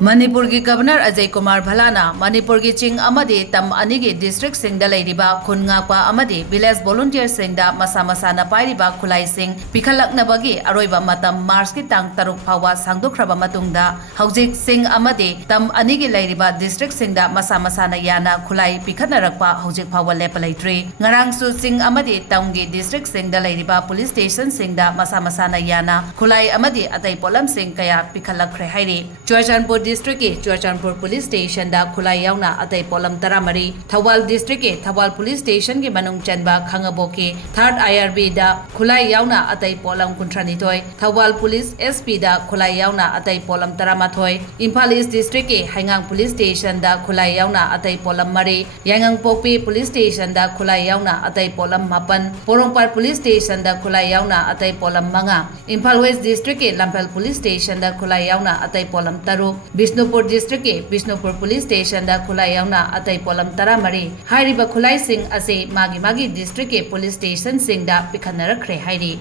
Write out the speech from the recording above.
Manipur ki Governor Ajay Kumar Bhalana, Manipur ki Ching Amadi Tamgi District Singda Leiriba, Khunga Amadi, Village Volunteer Singda, Masa na Pairiba, Khulai Sing, Pikhatlakhre Aroiba Matam, Mars ki Tang Taruk Pawa, Sangdukraba Matungda, Haujik Sing Amadi, Tamgi Leiriba District Singda, Masa na Yana, Khulai Pikhatlarakpa, Haujik Pawa Lepalaitri, Ngarang Su Sing Amadi Tamgi District Singda Leiriba Police Station Singda, Masa na Yana, Khutlai Amadi Atei Potlamsing Kaya Pikhatlakhre Hairi, Churachandpur District ke Churachandpur Police Station da Khulai yauna Atei Polam Taramari, Thawal District ke Thawal Police Station ke Manung Chanba Khangabo ke 3rd IRB da Khulai yauna Atei Polam Kuntranitoi, Thawal Police SP da Khulai yauna Atei Polam Taramathoi, Imphal East District ke Haingang Police Station da Khulai yauna Atei Polam Mari, Yangang Pokpi Police Station da Khulai yauna Atei Polam Mapan, Porongpar Police Station da Khulai yauna Atei Polam Manga, Imphal West District ke Lampel Police Station da Khulai yauna Atei Polam Taruk, Bishnupur District ke Bishnupur Police Station da Khulai yauna Atei Polam Taramari, Hairiba Khulai Sing ase magi district ke Police Station Singda Pikhatlakhre hairi.